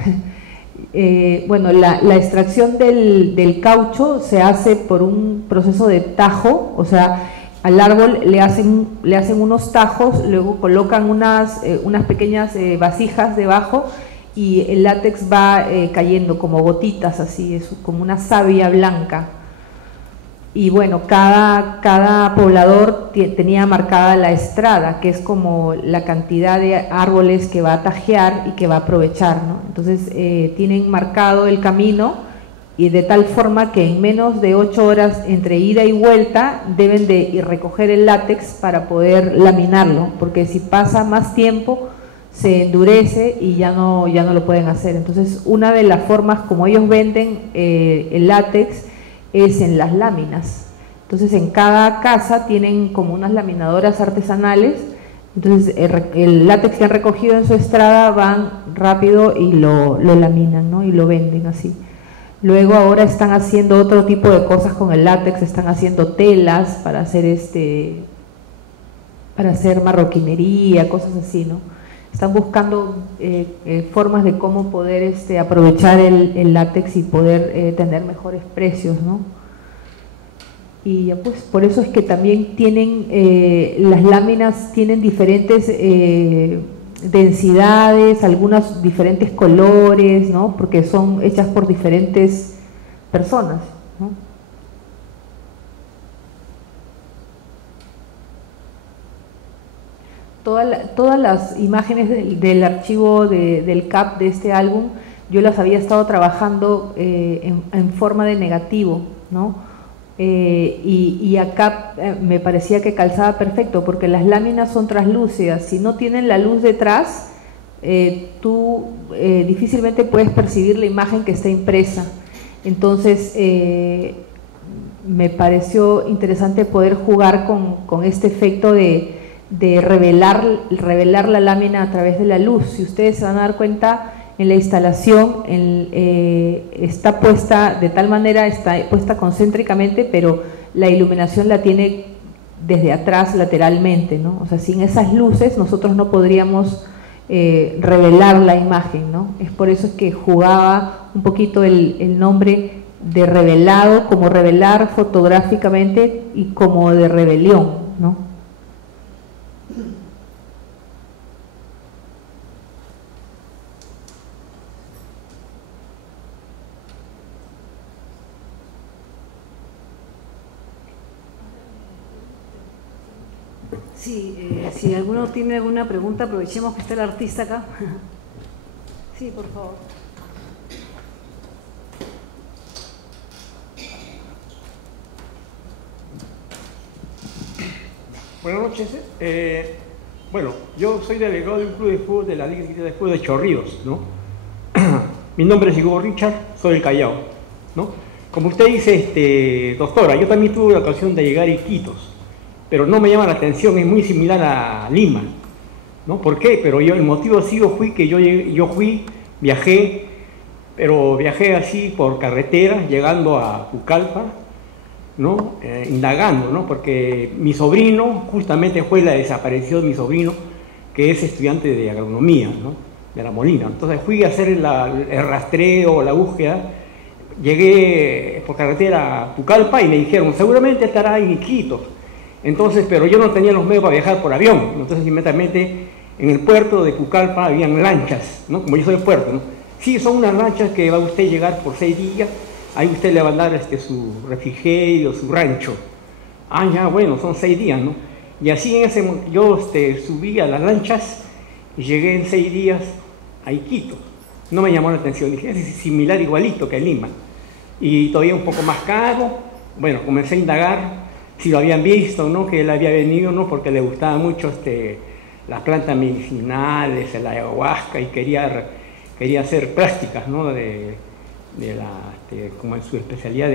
Bueno, la extracción del caucho se hace por un proceso de tajo, o sea, al árbol le hacen unos tajos, luego colocan unas pequeñas vasijas debajo y el látex va cayendo como gotitas, así, es como una savia blanca. y bueno, cada poblador tenía marcada la estrada, que es como la cantidad de árboles que va a tajear y que va a aprovechar, ¿no? Entonces tienen marcado el camino, y de tal forma que en menos de 8 horas entre ida y vuelta deben de recoger el látex para poder laminarlo, porque si pasa más tiempo se endurece y ya no lo pueden hacer. Entonces una de las formas como ellos venden el látex es en las láminas. Entonces en cada casa tienen como unas laminadoras artesanales, entonces el látex que han recogido en su estrada van rápido y lo laminan, ¿no? Y lo venden así. Luego ahora están haciendo otro tipo de cosas con el látex, están haciendo telas para hacer marroquinería, cosas así, ¿no? Están buscando formas de cómo poder aprovechar el látex y poder tener mejores precios, ¿no? Y ya pues por eso es que también tienen, las láminas tienen diferentes densidades, algunas diferentes colores, ¿no? Porque son hechas por diferentes personas, ¿no? Todas las imágenes del archivo del CAP de este álbum, yo las había estado trabajando en forma de negativo, ¿no? Y acá me parecía que calzaba perfecto, porque las láminas son translúcidas. Si no tienen la luz detrás, tú difícilmente puedes percibir la imagen que está impresa. Entonces me pareció interesante poder jugar con este efecto de revelar la lámina a través de la luz. Si ustedes se van a dar cuenta, en la instalación está puesta de tal manera, está puesta concéntricamente, pero la iluminación la tiene desde atrás lateralmente, ¿no? O sea, sin esas luces nosotros no podríamos revelar la imagen, ¿no? Es por eso que jugaba un poquito el nombre de revelado, como revelar fotográficamente, y como de rebelión, ¿no? Sí, si alguno tiene alguna pregunta, aprovechemos que está el artista acá. Sí, por favor. Buenas noches. Bueno, yo soy delegado de un club de fútbol de la Liga de Fútbol de Chorrillos, ¿no? Mi nombre es Hugo Richard, soy del Callao, ¿no? Como usted dice, doctora, yo también tuve la ocasión de llegar a Iquitos, pero no me llama la atención, es muy similar a Lima, ¿no? ¿Por qué? Pero el motivo ha sido que viajé, pero viajé así por carretera, llegando a Pucallpa, ¿no? Indagando, ¿no? Porque mi sobrino, justamente fue la desaparición de mi sobrino, que es estudiante de agronomía, ¿no? De La Molina. Entonces fui a hacer el rastreo, la búsqueda, llegué por carretera a Pucallpa y me dijeron, seguramente estará en Iquitos. Entonces, pero yo no tenía los medios para viajar por avión, entonces inmediatamente en el puerto de Pucallpa habían lanchas, ¿no? Como yo soy del puerto, ¿no? Sí, son unas lanchas que va usted a llegar por 6 días, ahí usted le va a dar su refrigerio, su rancho. Ah, ya, bueno, son 6 días, ¿no? Y así yo subí a las lanchas y llegué en 6 días a Iquitos. No me llamó la atención, dije, es similar, igualito que Lima. Y todavía un poco más caro. Bueno, comencé a indagar si lo habían visto, ¿no? Que él había venido, ¿no? Porque le gustaba mucho las plantas medicinales, la ayahuasca, y quería hacer prácticas, ¿no? Como en su especialidad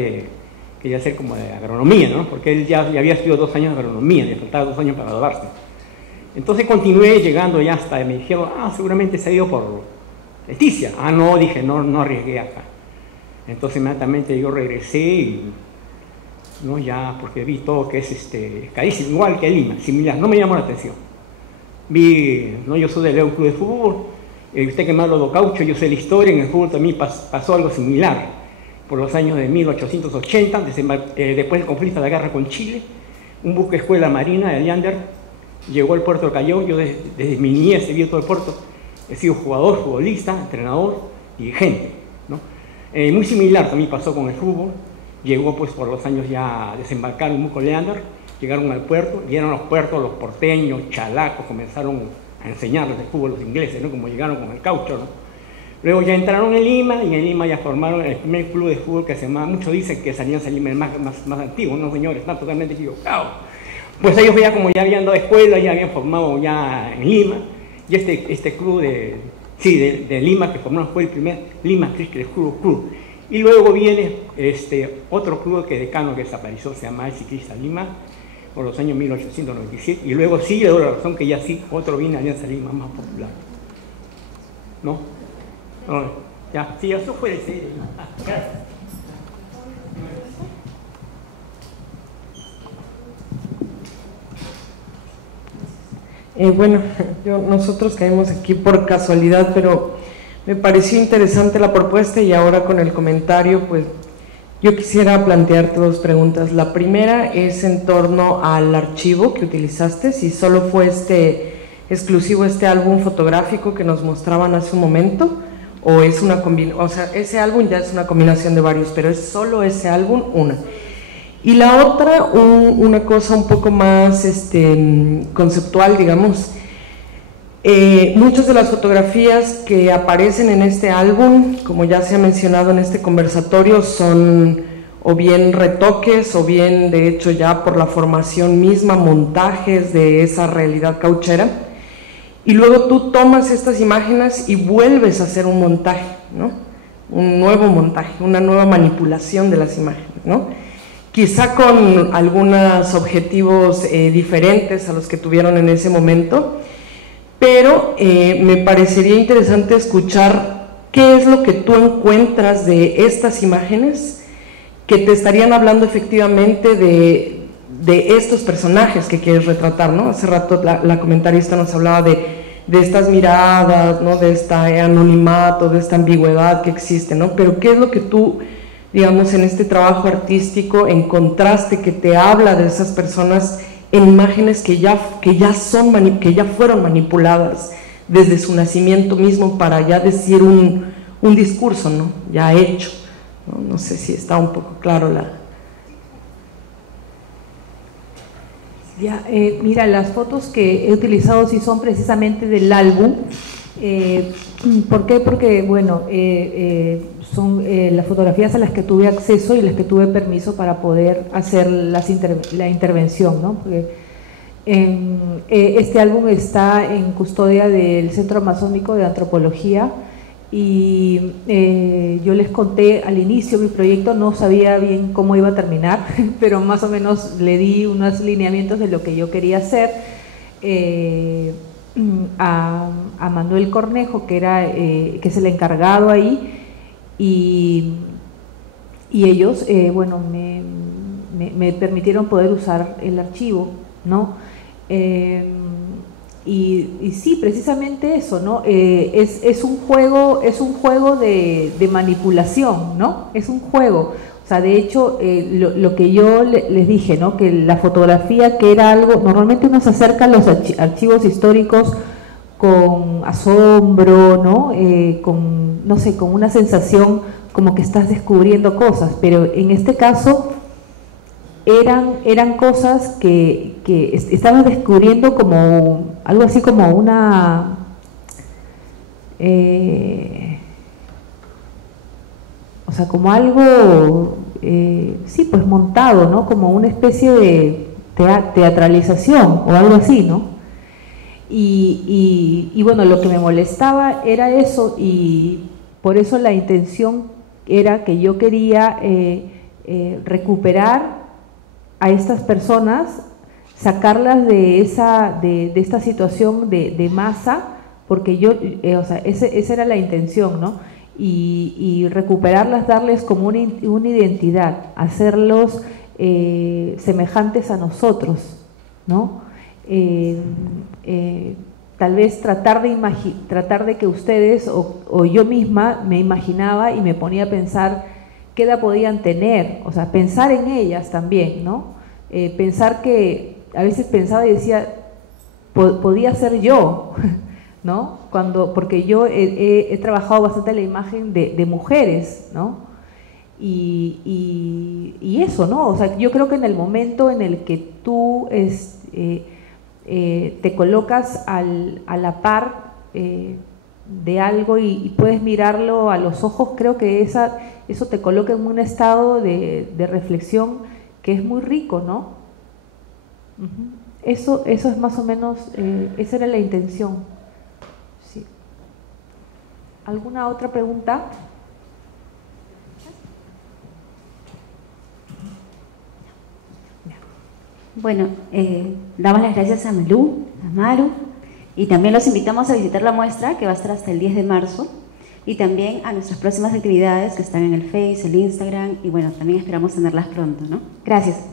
quería hacer como de agronomía, ¿no? Porque él ya había estudiado 2 años de agronomía, le faltaba 2 años para graduarse. Entonces continué llegando ya hasta, me dijeron, seguramente se ha ido por Leticia. No, dije, no arriesgué acá. Entonces inmediatamente yo regresé y, ¿no? Ya, porque vi todo que es carísimo, igual que Lima, similar, no me llamó la atención. ¿No? Yo soy de León Club de Fútbol, usted que me habla de Caucho, yo sé la historia, en el fútbol también pasó algo similar. Por los años de 1880, después del conflicto de la guerra con Chile, un buque escuela marina de Leander llegó al puerto de Callao. Yo desde mi niñez he visto el puerto, he sido jugador, futbolista, entrenador, dirigente, ¿no? Muy similar también pasó con el fútbol. llegó pues por los años ya desembarcaron en Musco Leander, llegaron al puerto, llegaron a los puertos, los porteños, chalacos, comenzaron a enseñarles el fútbol a los ingleses, ¿no? Como llegaron con el caucho, ¿no? Luego ya entraron en Lima, y en Lima ya formaron el primer club de fútbol que se llamaba, muchos dicen que Alianza Lima es el más antiguo, no señores, están totalmente equivocados. Pues ellos ya como ya habían dado escuela, ya habían formado ya en Lima, y este club de Lima que formaron fue el primer Lima Cricket Club. Y luego viene otro club que decano que desapareció, se llama el Ciclista Lima, por los años 1897, y luego sí le doy la razón que ya sí, otro viene Alianza Lima más popular. ¿No? No, ya, sí, eso puede ser. Gracias. Bueno, nosotros caímos aquí por casualidad, pero me pareció interesante la propuesta y ahora con el comentario, pues yo quisiera plantearte dos preguntas. La primera es en torno al archivo que utilizaste, si solo fue exclusivo este álbum fotográfico que nos mostraban hace un momento, o es una combinación, o sea, ese álbum ya es una combinación de varios, pero es solo ese álbum, una. Y la otra, una cosa un poco más conceptual, digamos. Muchas de las fotografías que aparecen en este álbum, como ya se ha mencionado en este conversatorio, son o bien retoques o bien, de hecho, ya por la formación misma, montajes de esa realidad cauchera. Y luego tú tomas estas imágenes y vuelves a hacer un montaje, ¿no? Un nuevo montaje, una nueva manipulación de las imágenes, ¿no? Quizá con algunos objetivos diferentes a los que tuvieron en ese momento, pero me parecería interesante escuchar qué es lo que tú encuentras de estas imágenes que te estarían hablando efectivamente de estos personajes que quieres retratar, ¿no? Hace rato la comentarista nos hablaba de estas miradas, ¿no? De este anonimato, de esta ambigüedad que existe, ¿no? Pero ¿qué es lo que tú, digamos, en este trabajo artístico encontraste que te habla de esas personas en imágenes que ya fueron manipuladas desde su nacimiento mismo para ya decir un discurso, ¿no? Ya hecho, ¿no? No sé si está un poco claro Ya, mira, las fotos que he utilizado sí son precisamente del álbum. ¿Por qué? Porque, bueno, son las fotografías a las que tuve acceso y las que tuve permiso para poder hacer la intervención, ¿no? Porque este álbum está en custodia del Centro Amazónico de Antropología y yo les conté al inicio, mi proyecto no sabía bien cómo iba a terminar, pero más o menos le di unos lineamientos de lo que yo quería hacer. A Manuel Cornejo, que es el encargado ahí, y ellos, bueno, me permitieron poder usar el archivo, ¿no? Y sí, precisamente eso, ¿no? Es un juego de manipulación, ¿no? Es un juego. O sea, de hecho, lo que yo les dije, ¿no? Que la fotografía, que era algo, normalmente uno se acerca a los archivos históricos con asombro, ¿no? No sé, con una sensación como que estás descubriendo cosas, pero en este caso eran cosas que estabas descubriendo como algo así como una o sea, como algo sí, pues montado, ¿no? Como una especie de teatralización o algo así, ¿no? Y bueno, lo que me molestaba era eso, y por eso la intención era que yo quería recuperar a estas personas, sacarlas de esta situación de masa, porque yo, o sea, esa era la intención, ¿no? Y recuperarlas, darles como una identidad, hacerlos semejantes a nosotros, ¿no? Tal vez tratar de que ustedes o yo misma me imaginaba y me ponía a pensar qué edad podían tener, o sea, pensar en ellas también, ¿no? Pensar que a veces pensaba y decía, podía ser yo, ¿no? Porque yo he trabajado bastante la imagen de mujeres, ¿no? y eso, ¿no? O sea, yo creo que en el momento en el que tú te colocas a la par de algo y puedes mirarlo a los ojos, creo que eso te coloca en un estado de reflexión que es muy rico, ¿no? Eso es más o menos, esa era la intención. Sí. ¿Alguna otra pregunta? Bueno, damos las gracias a Malú, a Maru, y también los invitamos a visitar la muestra que va a estar hasta el 10 de marzo y también a nuestras próximas actividades que están en el Face, el Instagram y bueno, también esperamos tenerlas pronto, ¿no? Gracias.